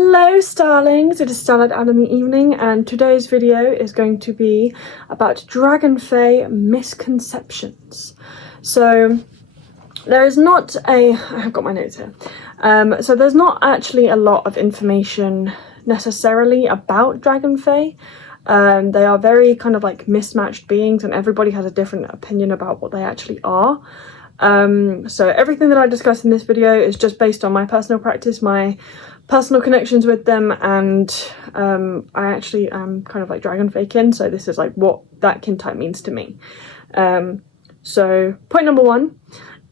Hello Starlings, it is Starlight out in the evening and today's video is going to be about Dragonfae Misconceptions. So there is not I've got my notes here, so there's not actually a lot of information necessarily about Dragonfae. They are very kind of like mismatched beings and everybody has a different opinion about what they actually are. So everything that I discuss in this video is just based on my personal practice, my personal connections with them, and I actually am kind of like Dragonfae kin, so this is like what that kin type means to me. So point number one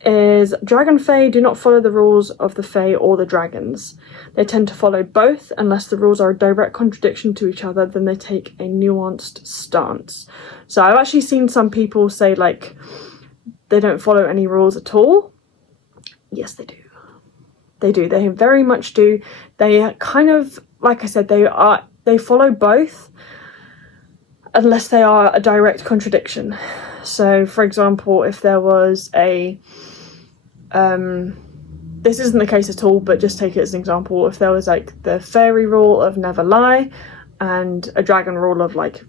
is Dragonfae do not follow the rules of the Fae or the dragons. They tend to follow both. Unless the rules are a direct contradiction to each other, then they take a nuanced stance. So I've actually seen some people say like they don't follow any rules at all. Yes, they do. They do. They very much do. They kind of, like I said, they follow both unless they are a direct contradiction. So, for example, if there was a, this isn't the case at all, but just take it as an example. If there was like the fairy rule of never lie and a dragon rule of like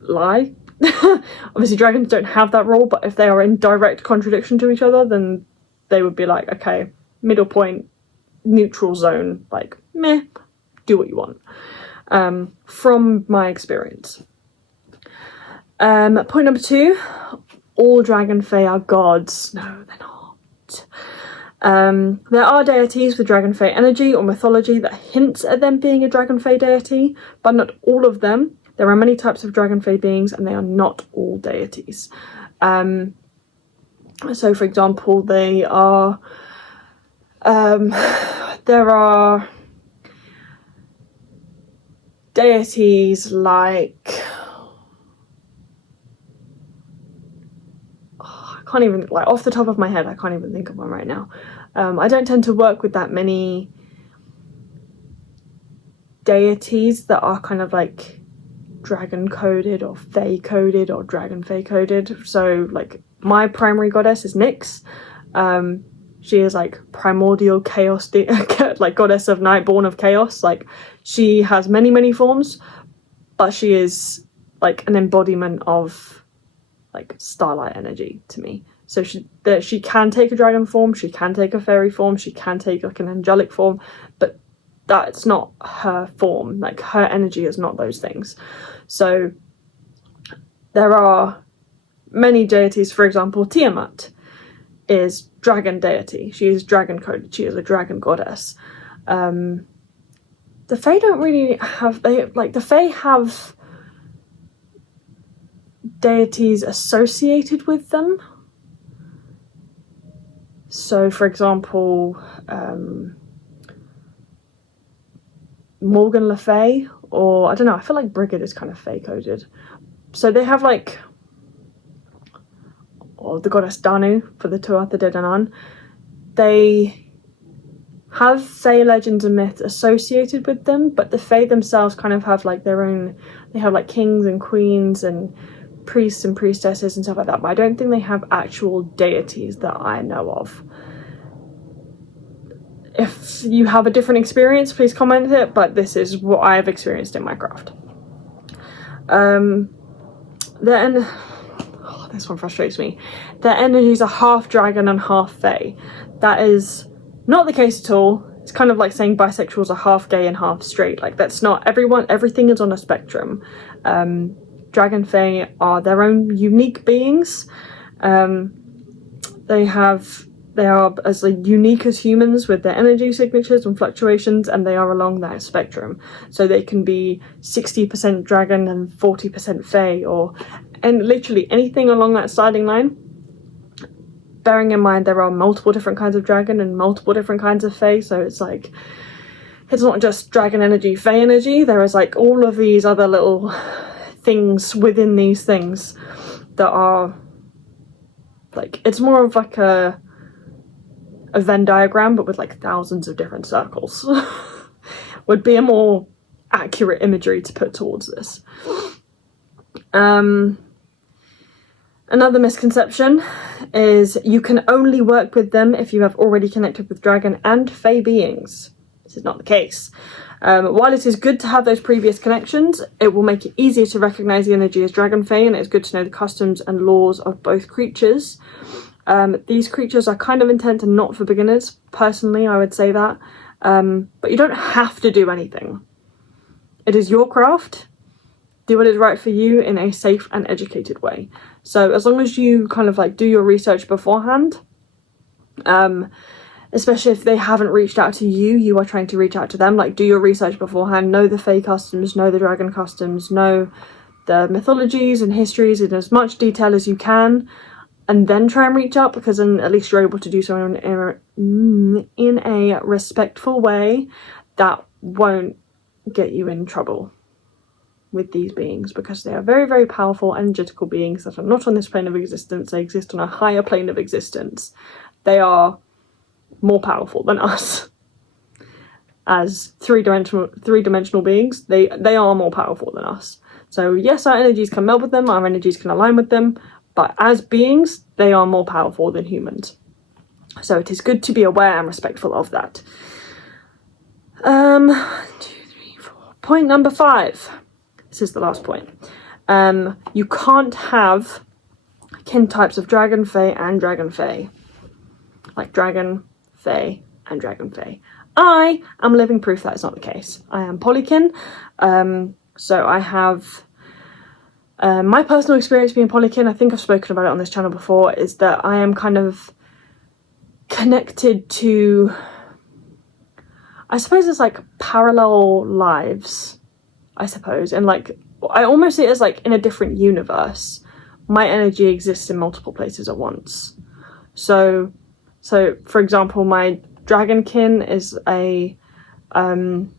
lie, obviously dragons don't have that rule, but if they are in direct contradiction to each other, then they would be like, okay, middle point, neutral zone, like meh, do what you want, from my experience. Point number two, all Dragonfae are gods. No, they're not. There are deities with Dragonfae energy or mythology that hints at them being a Dragonfae deity, but not all of them. There are many types of Dragonfae beings and they are not all deities. So for example, they are, there are deities like, I can't even, like off the top of my head, I can't even think of one right now. I don't tend to work with that many deities that are kind of like dragon coded or fae coded or Dragonfae coded. So like my primary goddess is Nyx. She is like primordial chaos, like goddess of night, born of chaos. Like she has many forms, but she is like an embodiment of like starlight energy to me. So she can take a dragon form, she can take a fairy form, she can take like an angelic form, but that's not her form. Like her energy is not those things. So there are many deities. For example, Tiamat is dragon deity. She is dragon coded. She is a dragon goddess. The Fae don't really have, the Fae have deities associated with them. So for example, Morgan Le Fay, or I don't know, I feel like Brigid is kind of Fae coded. So they have like, or the goddess Danu for the Tuatha De Danann. They have Fae legends and myths associated with them, but the Fae themselves kind of have like their own, they have like kings and queens and priests and priestesses and stuff like that, but I don't think they have actual deities that I know of. If you have a different experience, please comment it, but this is what I've experienced in my craft. Then, oh, this one frustrates me. Their energies are half dragon and half fae. That is not the case at all. It's kind of like saying bisexuals are half gay and half straight. Like that's not everyone, everything is on a spectrum. Dragonfae are their own unique beings. They are as like, unique as humans with their energy signatures and fluctuations, and they are along that spectrum. So they can be 60% dragon and 40% fae, and literally anything along that sliding line. Bearing in mind there are multiple different kinds of dragon and multiple different kinds of fae, so it's like, it's not just dragon energy, fae energy. There is like all of these other little things within these things that are like, it's more of like a Venn diagram, but with like thousands of different circles. Would be a more accurate imagery to put towards this. Another misconception is you can only work with them if you have already connected with dragon and fae beings. This is not the case. While it is good to have those previous connections, it will make it easier to recognise the energy as Dragonfae, and it's good to know the customs and laws of both creatures. These creatures are kind of intense and not for beginners. Personally, I would say that. But you don't have to do anything. It is your craft. Do what is right for you in a safe and educated way. So as long as you kind of like do your research beforehand, especially if they haven't reached out to you, you are trying to reach out to them, like do your research beforehand, know the Fae customs, know the Dragon customs, know the mythologies and histories in as much detail as you can, and then try and reach out, because then at least you're able to do so in a respectful way that won't get you in trouble with these beings, because they are very, very powerful energetical beings that are not on this plane of existence. They exist on a higher plane of existence. They are more powerful than us as three-dimensional beings. They are more powerful than us. So yes, our energies can meld with them, our energies can align with them, but as beings, they are more powerful than humans. So it is good to be aware and respectful of that. 1, 2, 3, 4. Point number 5. This is the last point. You can't have kin types of Dragonfae and Dragonfae. Like Dragon, Fae, and Dragonfae. I am living proof that is not the case. I am polykin, so I have my personal experience being polykin. I think I've spoken about it on this channel before, is that I am kind of connected to, I suppose it's like parallel lives, I suppose, and like I almost see it as like in a different universe. My energy exists in multiple places at once. So for example, my dragonkin is a kind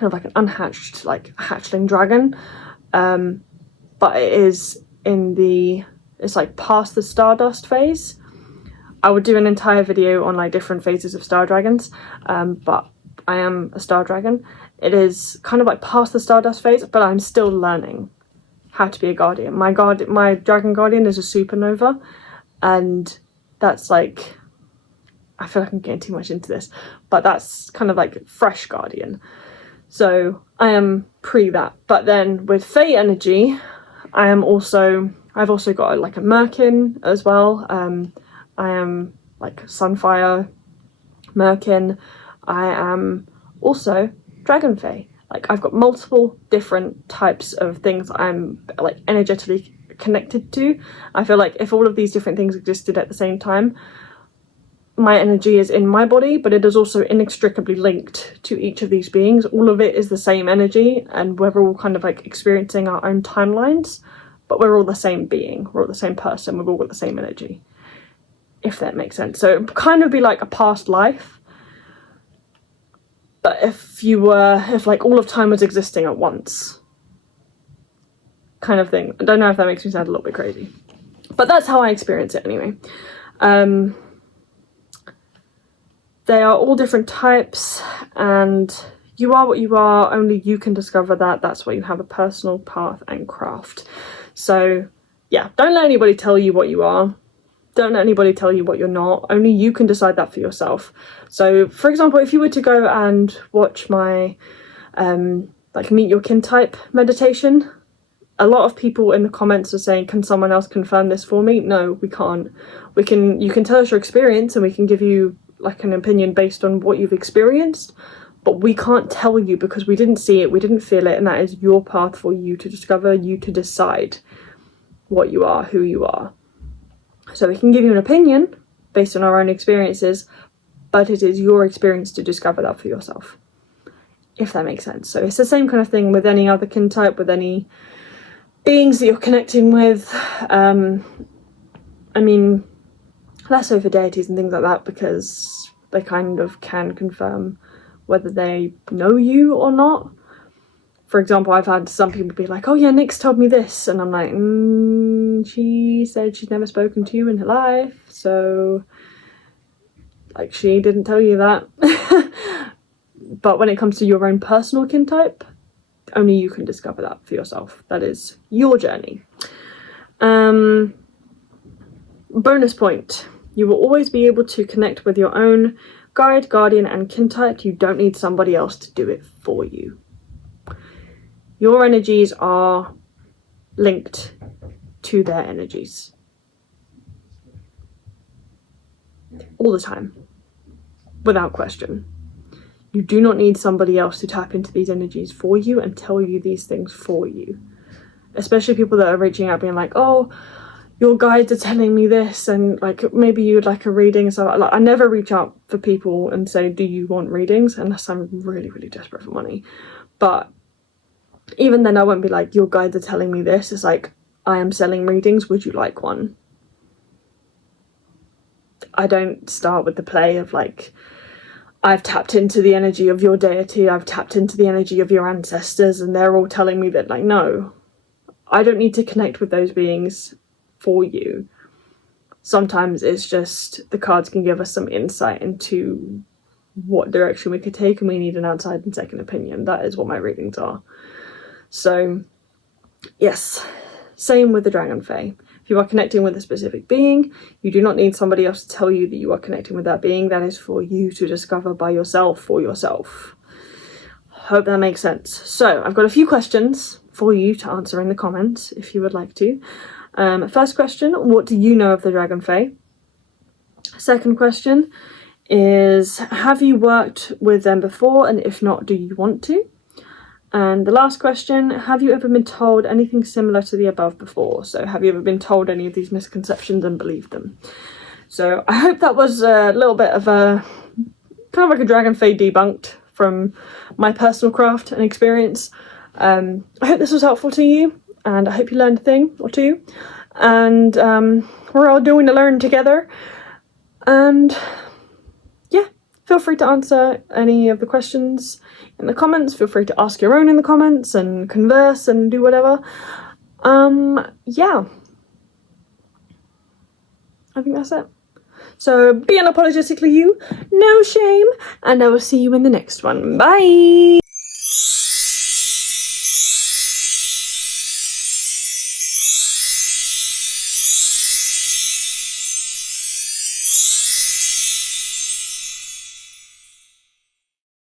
of like an unhatched, like hatchling dragon, but it is it's like past the stardust phase. I would do an entire video on like different phases of star dragons, but I am a star dragon. It is kind of like past the stardust phase, but I'm still learning how to be a guardian. My dragon guardian is a supernova, and that's like, I feel like I'm getting too much into this, but that's kind of like fresh guardian. So I am pre that. But then with Fae energy, I've also got like a merkin as well. I am like Sunfire merkin. I am also Dragonfae. Like I've got multiple different types of things I'm like energetically connected to. I feel like if all of these different things existed at the same time, my energy is in my body, but it is also inextricably linked to each of these beings. All of it is the same energy, and we're all kind of like experiencing our own timelines, but we're all the same being, we're all the same person, we've all got the same energy, if that makes sense. So it'd kind of be like a past life, but if like all of time was existing at once, kind of thing. I don't know if that makes me sound a little bit crazy, but that's how I experience it anyway. They are all different types, and you are what you are. Only you can discover that. That's why you have a personal path and craft. So yeah, don't let anybody tell you what you are. Don't let anybody tell you what you're not. Only you can decide that for yourself. So for example, if you were to go and watch my like meet your kin type meditation, a lot of people in the comments are saying, can someone else confirm this for me? No, we can't. You can tell us your experience, and we can give you like an opinion based on what you've experienced, but we can't tell you because we didn't see it, we didn't feel it, and that is your path for you to discover, you to decide what you are, who you are. So we can give you an opinion based on our own experiences, but it is your experience to discover that for yourself, if that makes sense. So it's the same kind of thing with any other kin type, with any beings that you're connecting with. I mean, less so for deities and things like that, because they kind of can confirm whether they know you or not. For example, I've had some people be like, oh yeah, Nyx told me this, and I'm like, she said she's never spoken to you in her life, so like she didn't tell you that. But when it comes to your own personal kin type, only you can discover that for yourself. That is your journey. Bonus point. You will always be able to connect with your own guide, guardian, and kin type, you don't need somebody else to do it for you. Your energies are linked to their energies all the time, without question. You do not need somebody else to tap into these energies for you and tell you these things for you. Especially people that are reaching out being like, oh, your guides are telling me this, and like maybe you would like a reading. So like, I never reach out for people and say, do you want readings, unless I'm really, really desperate for money. But even then I won't be like, your guides are telling me this. It's like, I am selling readings, would you like one? I don't start with the play of like, I've tapped into the energy of your deity, I've tapped into the energy of your ancestors, and they're all telling me that, like, no, I don't need to connect with those beings for you. Sometimes it's just the cards can give us some insight into what direction we could take, and we need an outside and second opinion. That is what my readings are. So yes, same with the Dragonfae. If you are connecting with a specific being, you do not need somebody else to tell you that you are connecting with that being. That is for you to discover by yourself, for yourself. Hope that makes sense. So I've got a few questions for you to answer in the comments if you would like to. First question, what do you know of the Dragonfae? Second question is, have you worked with them before, and if not, do you want to? And the last question, have you ever been told anything similar to the above before? So have you ever been told any of these misconceptions and believed them? So I hope that was a little bit of a, kind of like a Dragonfae debunked from my personal craft and experience. I hope this was helpful to you, and I hope you learned a thing or two. And we're all doing to learn together. And yeah, feel free to answer any of the questions in the comments. Feel free to ask your own in the comments and converse and do whatever. Yeah, I think that's it. So be unapologetically you, no shame, and I will see you in the next one. Bye.